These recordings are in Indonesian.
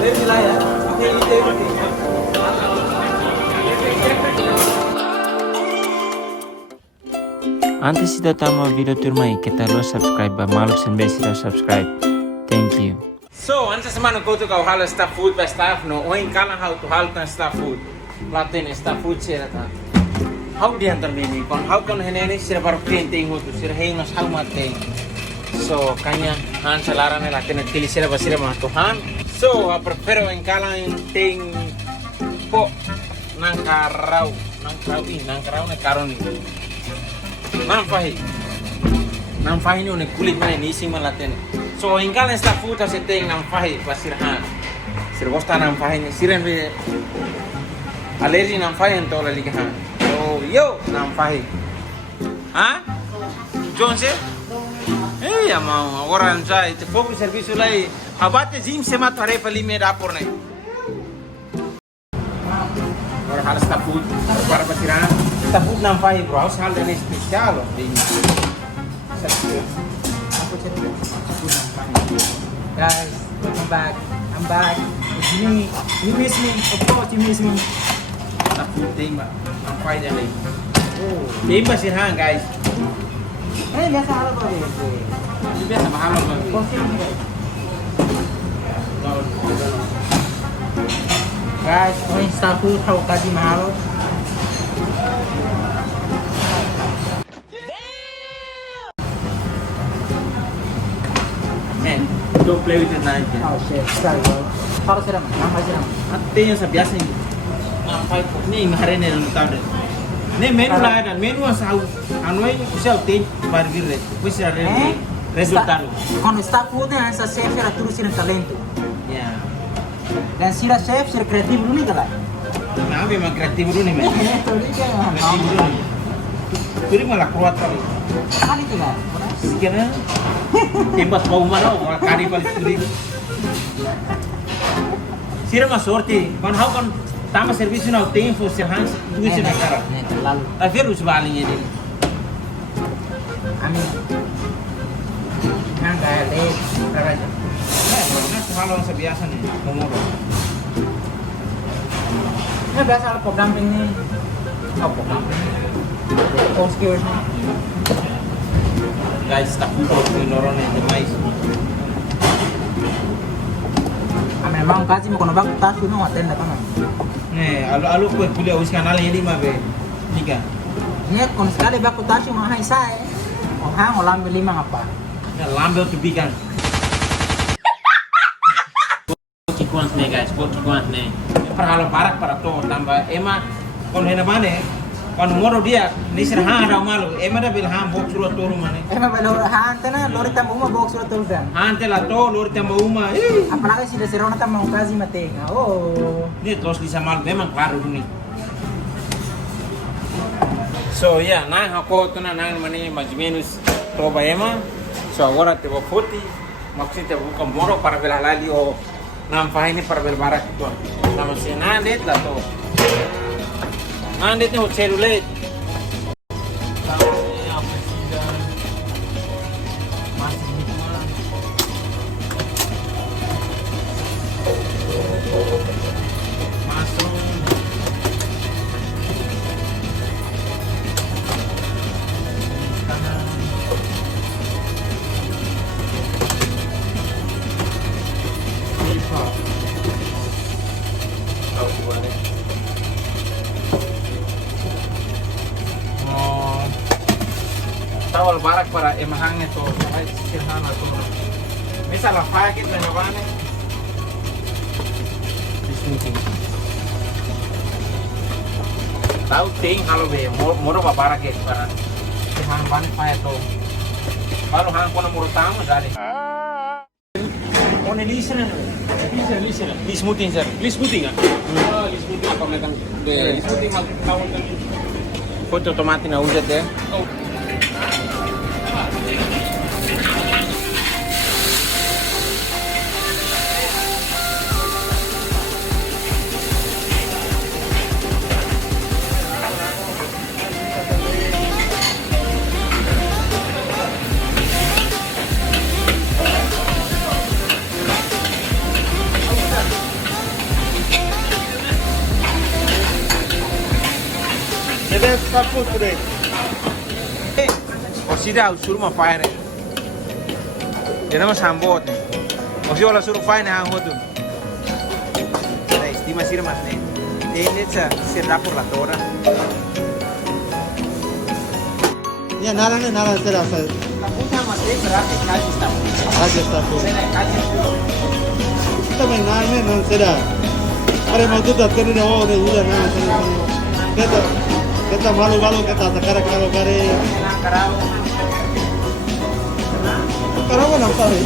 Antes de tama video turmai kita lo subscribe ba maluk sen sudah subscribe. Thank you. So antes semana kau tu kau hal staff food ba staff no oin kalang how to hal tan staff food. Laten staff food sira ta. How di antar mini kon how kon hene sira baru painting ho tu sira hengas how mate. So kanya han salarane laten tili sira ba sira ma to han. So prefero en kalang ting po nang karau na karon ni. Nang fahi ni kulit mana ni sing malaten. So ingkala sta futa se teng nang fahi pasirhan. Sir bosta nang fahi ni siren be alergi nang fahi entola ligahan. So yo nang fahi. Ha? Jonse? Eh ya mau orang sai te fokus serviço lai abate jim se mat pare pali me dapur nai. Orang harus taput para pasirhan. Taput nang fahi bro, harus hal dan spesial loh di Guys, welcome back. I'm back. It's me. You miss me. Of course, you miss me. taput tema nang fahi dan lain. Oh, tema pasirhan guys. Biasa halo bro. Ini biasa mahal loh. Guys, orange tahu tahu kaji mahal. Don't play with the knife. Oh shit, sorry bro. Para sila man, nampak sila man. Ate yung sa biasa ni. Nang fahi ko ni mahare ni lang tahu deh. Ni menu lah dan menu asal anuai usah utin burger deh. Usah ada resultado. Quando está food essa chef era tudo sira talento. Ya. Dan sira chef sira kreatif dulu nih kalau. Nah, memang kreatif dulu nih, men. Itu dia kan. Kreatif dulu nih. Turi malah kuat kali. Kali itu kan. Sekian tempat bau mana, kari paling turi. Sira mas sorte, kan hau kan tama serviço não tem fosse hans tu isso na cara. Lalu. Tapi harus balinnya dia. Amin. Yang gaya deh. Karaja. Nah, halo sa biasa nih, ngomong. Ini biasa program ini. Oh, program. Course skills nih. Guys, tak pupuk tu noron ni demais. Memang kasih mau kono bang tas itu mau attend apa man? Nih, alu kau kuliah us kanal ini mah be. Nika. Ini kono sekali bang tas itu mahal saya. Oh, hang olam beli mah apa? Nah, lambe tu bigan. Kikuan nih guys, kikuan nih. Perhalo barak para to tambah ema kon hena mana? Kon moro dia ni serha ada malu. Ema dah bilham box surat turu mana? Emang belum hante na lori tamu mah box surat tuh dan. Hante la to lor tema uma. Apalagi si desirona tamu mau kasih mate. Oh. Ni terus di samal memang claro ni. So ya, nah aku tu na nang mani mais menos toba ema. So agora te vou futi, maksudnya bukan moro para belalali o nampah ini para belbarak itu. Sama si nandet lah to. Nandet ni celulet. Tawal barak para emahangnya to, ay sirhana to. Misa la fakit na nabane. Dismuting. Tahu ting halo be, moro ba barak ke para sirhana bane pa to. Baru hang kono moro tama dali. One listen. Dismuting sir. Lismuting ah? Lismuting apa metang? Lismuting kawan kan? Foto tomate na ujet ya. Oh. The best staff food today. Osida surma fire. Tenemos hambote. Osi wala suru fine hang hotu. La estima sirve más ne. Tiene será por la tora. Yeah, naran sera sa. La puta más de grande calle está. Raja staff food. Será calle. Ito may naran nan sera. Are mautuda tenu na ho ne hula na tenu. Keta malu keta takara kare. Carao. Karawa nam pare.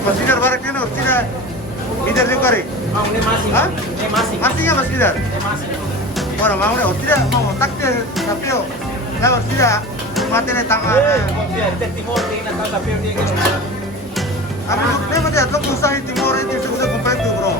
Masjid barak ni no, tidak leader juga re. Hah? Masih ya masjid. Orang mau ni, tidak mau tak dia tapi oh, lewat tidak mati ni tangan. Apa ni macam tu usaha timur ini susah compare tu bro.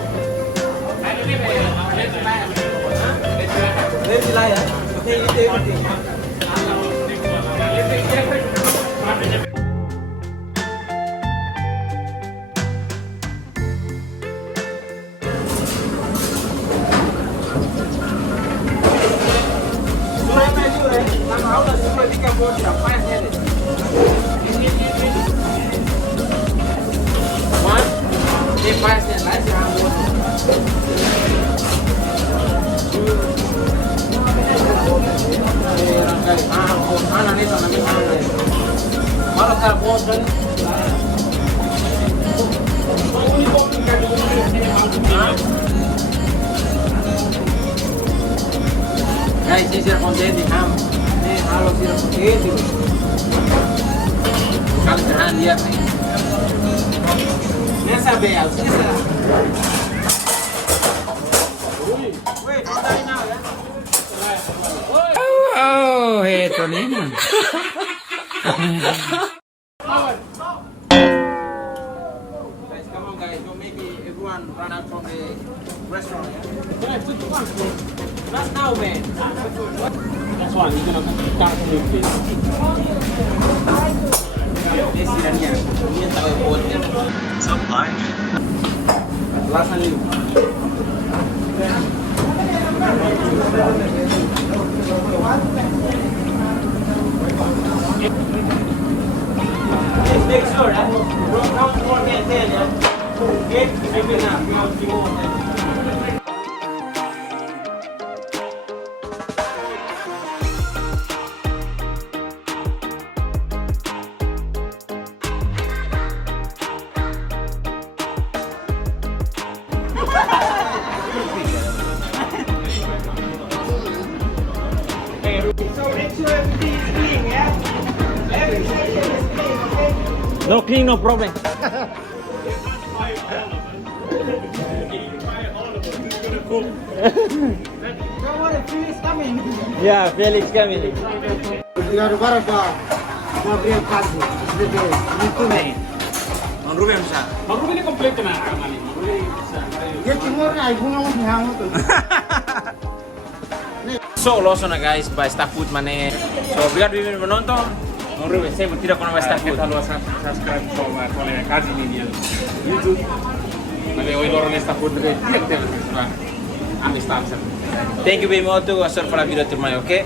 Guys, ini sirap konten ham. Ini halo sirap konten. Kali terhan dia nih. Ini sabe ya, sini sah. Wait, kontain now ya. Oh, eto nina. Guys, come on guys, don't make everyone run out from the restaurant. Not now, man. That's why you're gonna start new place. Ini sirapnya. Ini tahu buatnya. Supply. Last one. Make sure that don't more than 10, yeah? Okay? I will not. We have to go on that. So make sure everything is clean, yeah? Everything is clean, okay? No clean, no problem. Don't worry, food is coming. Yeah, Felix coming. Biar barak mau beri kazu. Itu nih. Ang Ruben sa. Mag-rubili kompleto na kamali. Mag-rubili sa. Ya timur na ibu ngomong hangot. So, loso na guys, by staff food mane. So, biar bibir menonton. Ang Ruben, saya tidak kono by staff food. Kita luas subscribe con le casi ni dia. YouTube. Mali hoy loro nesta food re tiap tiap sa. Amistad sa. Thank you very much to watch for la video to my, okay?